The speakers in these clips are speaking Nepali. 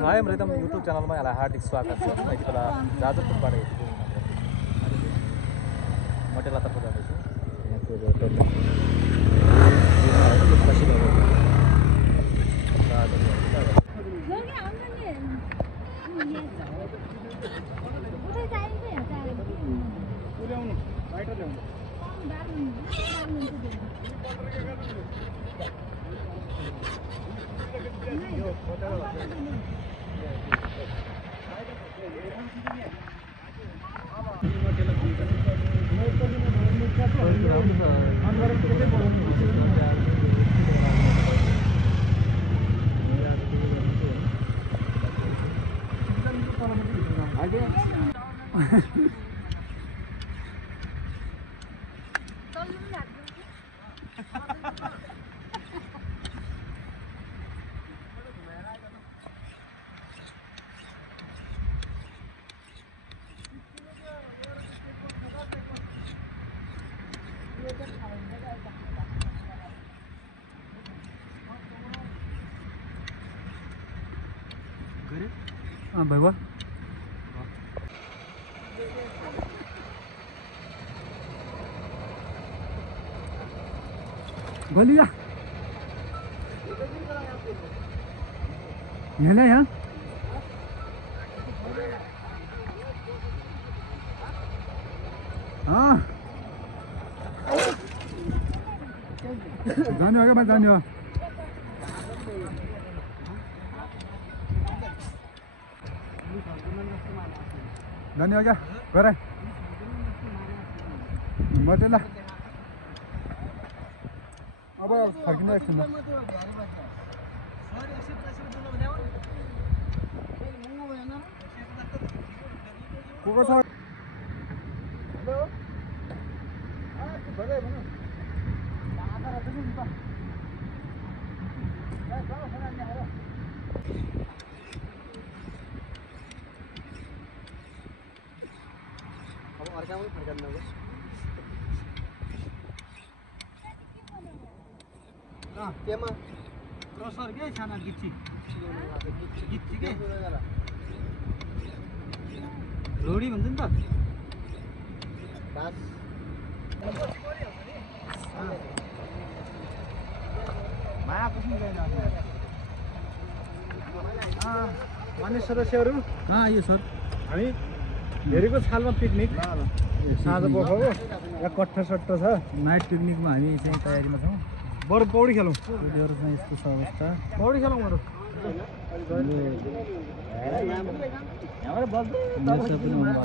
हाय हाम्रो एकदम युट्युब च्यानलमा यहाँलाई हार्दिक स्वागत छ। यति बेला जाजरपुरबाट मटेलातर्फ जाँदैछु। भैया बोलिए यहाँ यहाँ हाँ जाने हो क्या जाने हो जाने हो क्या गरे मटेला अब फर्किने एकछिन को छ हेलो बगे भन्नु आधा रात नि त अब अर्कामै फर्कन नगयो केमा क्रसर के साना गिच्ची के लोडी भन्छ नि त बास माया पुग्नु गएन मान्य सदस्यहरू यो सर हामी हेरेको छालमा पिकनिक साँझ पख हो यहाँ कट्ठा सट्टा छ नाइट पिकनिकमा हामी चाहिँ तयारीमा छौँ बरु पौडी खेलौँ यस्तो छ अवस्था पौडी खेलौँ बरु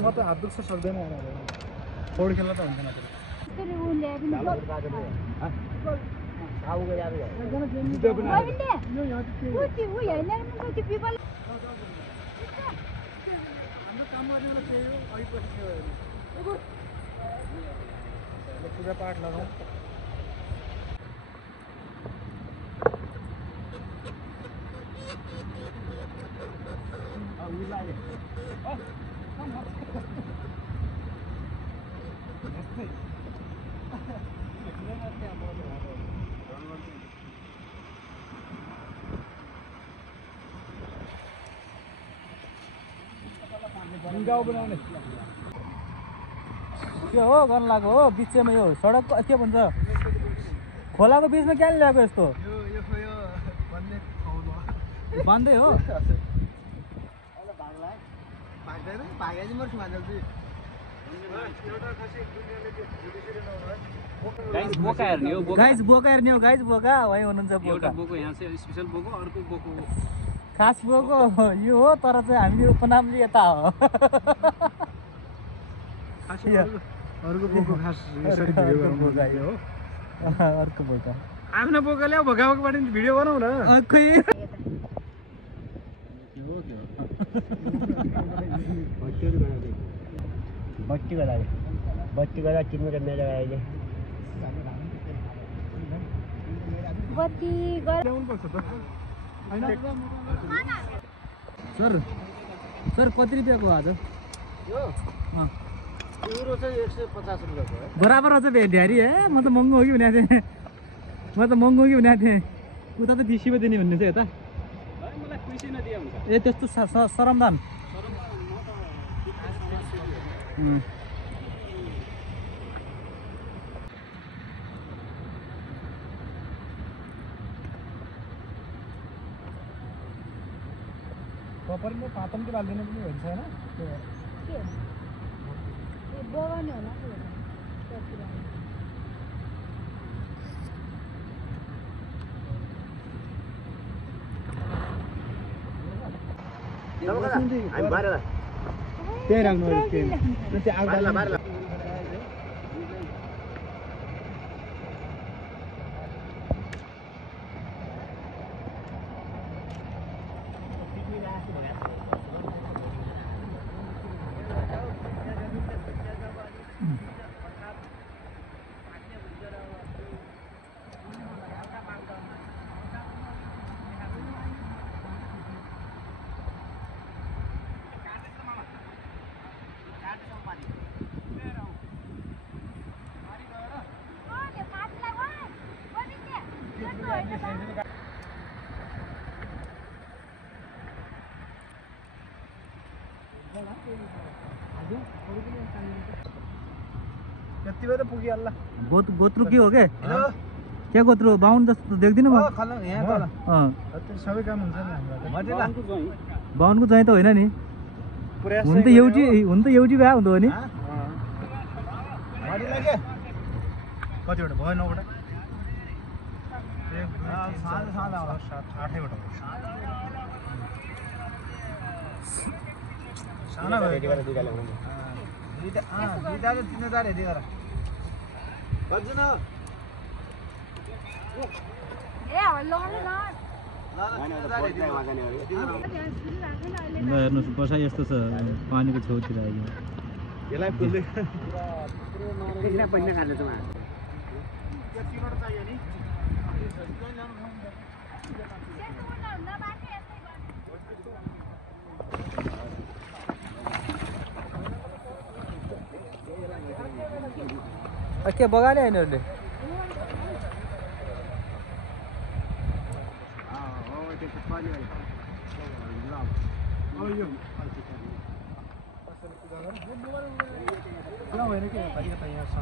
म त हात दुख्छ सक्दैन पौडी खेल्न त हुन्छ पूजा पाठ लगाऊँ गाउँ बनाउने के हो गर्न लाग्यो हो बिचमा यो सडकको के भन्छ खोलाको बिचमा क्या ल्याएको यस्तो बान्दै हो गाइस बोका हेर्ने हो गाइस बोका है हुनुहुन्छ बोका बोको यहाँ चाहिँ स्पेशल बोको अर्को बोको खास बोको यो हो तर चाहिँ हामीले उपनाम चाहिँ यता हो अर्को बोको खास यसरी भिडियो बोका यो हो अर्को बोका आफ्नो बोकाले भोकाबाट भिडियो बनाऊ न खै बत्ती गर्दा किन्नु र मेरो अहिले बत्ती सर कति रुपियाँको आज युरो चाहिँ 150 रुपियाँको है बराबर रहेछ ढ्यारी है म त महँगो हो कि भनेको थिएँ उता त 20 दिने भन्ने चाहिँ यता ए त्यस्तो सरमदान प्रपरले पातन के बाल्दिनु पनि हुन्छ हैन त्यो के ए बगाउने होला त्यही राख्नु त्यो आगो यति बेला पुगिहाल्ला गोत्रु के हो के क्या गोत्रु बाहुन जस्तो देख्दिनु म सबै काम हुन्छ नि हाम्रो बाहुनको चाहिँ त होइन नि हुन त एउटी भए हुँदो हो नि कतिवटा भयो 9 वटा 8 साना भयो दुईटा 3000 हेरि गर बज्नु ए हल्लो हेर्नुहोस् बसाइ यस्तो छ पानीको छेउतिर आइयो यसलाई फुल्दै किन पहिला खाले त के बगाले हैनहरुले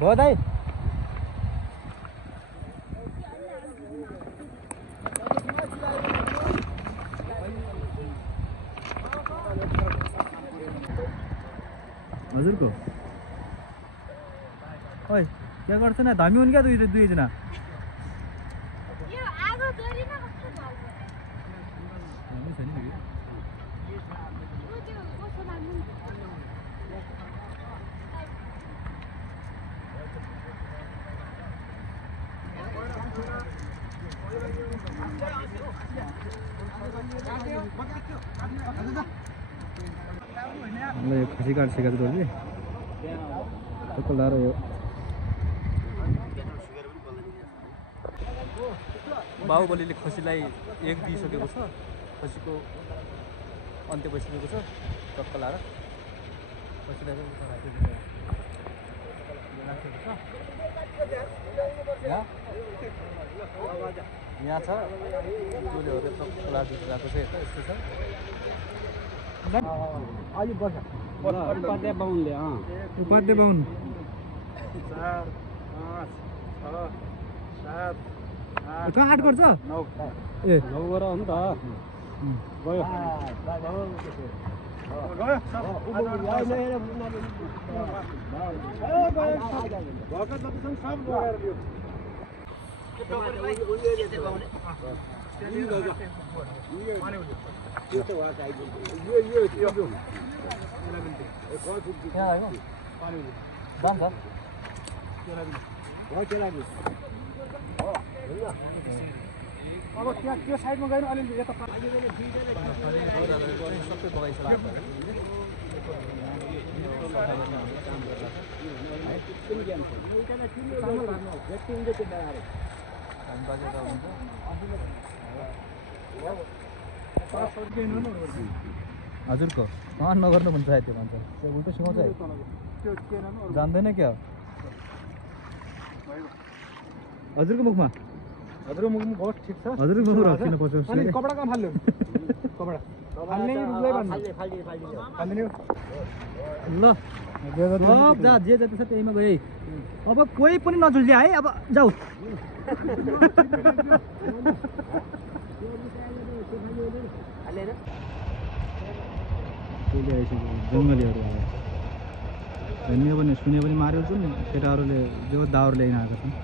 भयो दाइ हजुरको ओइ क्या गर्छ न धामी हुन् क्या दुईजना यो आगो गरिन कस्तो भयो धामी छ नि त्यो कसो लाग्नु ल यो खसी काट सिकाट गर्दै त्यो लारो यो बाहुबलीले खसीलाई एक दिइसकेको छ खसीको अन्त्य भइसकेको छ टक्क लाएर खसीलाई यहाँ छ गोलीहरू टक्क लाएर गएको छ यस्तो छ अहिले बस उपाध्याय बाहुनले उपाध्याय बाहुन 4 5 6 7 कहाँ 8 गर्छ 9 ए 9 गर हो नि त गयो अब त्यहाँ त्यो साइडमा गएर अलिअलि यता हजुरको नगर्नु भन्छ त्यो भन्छ त्यो उल्टो सिकाउँछ जान्दैन क्या हजुरको मुखमा हजुरको मुखमा बहुत ठिक छ हजुरको मुखमा किन पछ्यो अनि कपडा कहाँ फाल्यो कपडा फाल्ने रुखलाई बान्नु फाल्ने ल सब जा जे जति छ त्यहीमा गए अब कोही पनि नझुल्ल्या है अब जाऊ जङ्गलीहरू धन्य पनि सुने पनि मार्यो जुन केटाहरूले जो दाउहरू ल्याइन आएको छन्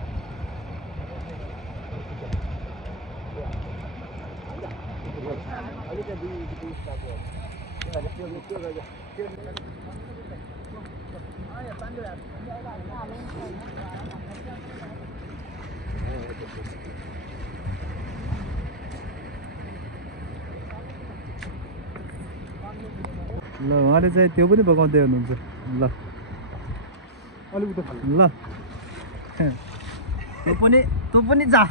ल उहाँले चाहिँ त्यो पनि बगाउँदै हुनुहुन्छ ल अलिक उता फाल्नु ल तँ पनि जा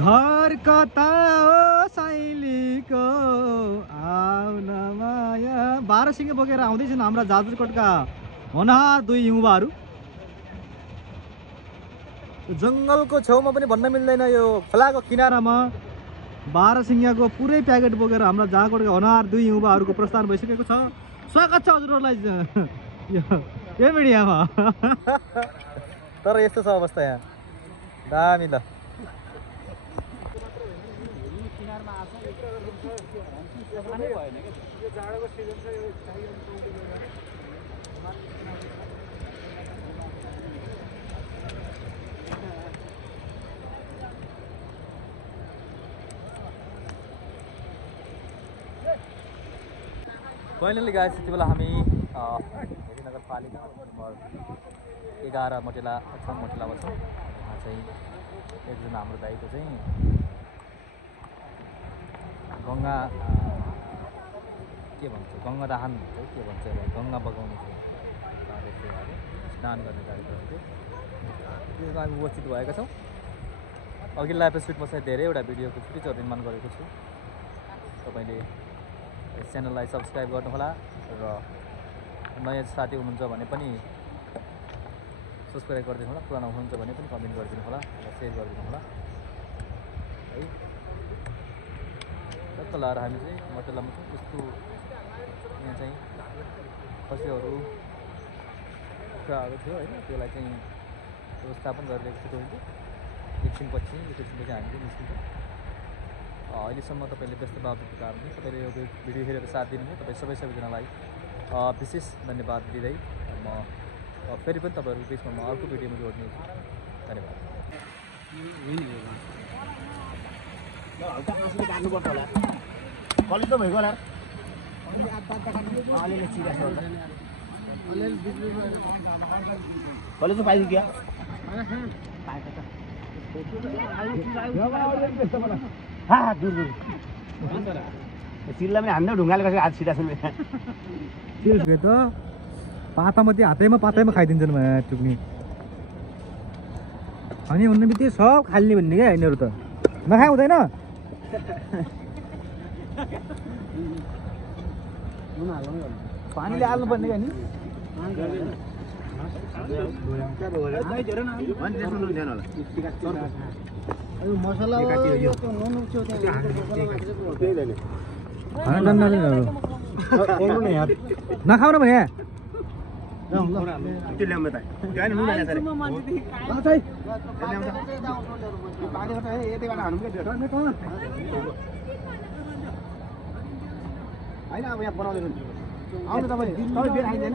घर कता हो साइलीको आउन माया 12 सिंह बोकेर आउँदैछन् हाम्रा जाजरकोटका होनहार दुई युवाहरू जङ्गलको छेउमा पनि भन्न मिल्दैन यो खोलाको किनारामा 12 सिंहको पुरै प्याकेट बोकेर हाम्रा जाजरकोटका होनहार दुई युवाहरूको प्रस्थान भइसकेको छ स्वागत छ हजुरहरूलाई यो मिडियामा तर यस्तो छ अवस्था यहाँ दामी ल फाइनली गाइस यति बेला हामी हेरी नगरपालिका नम्बर 11 मोटेला अथवा मोटेलामा छौँ यहाँ चाहिँ एकजना हाम्रो दाइको चाहिँ गङ्गा के भन्छ गङ्गा दाहन भन्छ के भन्छ गङ्गा बगाउने कार्य थियो अरे स्नान गर्ने कार्यक्रम थियो त्यसमा हामी उपस्थित भएका छौँ अघिल्लो एपिसोडमा चाहिँ धेरैवटा भिडियोको फुटेजहरू निर्माण गरेको छु तपाईँले च्यानललाई सब्सक्राइब गर्नुहोला र नयाँ साथी हुनुहुन्छ भने पनि सब्सक्राइब गरिदिनु होला पुरानो हुनुहुन्छ भने पनि कमेन्ट गरिदिनु होला र सेयर गरिदिनु होला है टक्क लाएर हामी चाहिँ मोटेलामा छौँ यस्तो यहाँ चाहिँ खसीहरू कुखुराहरू थियो होइन त्यसलाई चाहिँ व्यवस्थापन गरिरहेको छु तपाईँले एकछिनपछि चाहिँ हामी चाहिँ निस्किन्छौँ अहिलेसम्म तपाईँले व्यस्त बाबुको कारणले तपाईँले यो भिडियो हेरेर साथ दिनुभयो तपाईँ सबैजनालाई विशेष धन्यवाद दिँदै म फेरि पनि तपाईँहरूको बिचमा म अर्को भिडियोमा जोड्नेछु धन्यवाद कलेज त भएको होला कलेज त पाइयो क्या दूर दूर चिल्ला पनि हान्दै ढुङ्गाले कसरी हात छिटा छन् त पातामा त्यो हातैमा पातैमा खाइदिन्छन् भने टुक्नी खाने भन्ने बित्तिकै सब खाल्ने भन्ने क्या यिनीहरू त नखा हुँदैन पानीले हाल्नु पर्ने क्या नि मसला नखाउन भने होइन अब यहाँ बनाउँदैछ आउनु तपाईँ फेरि आइँदैन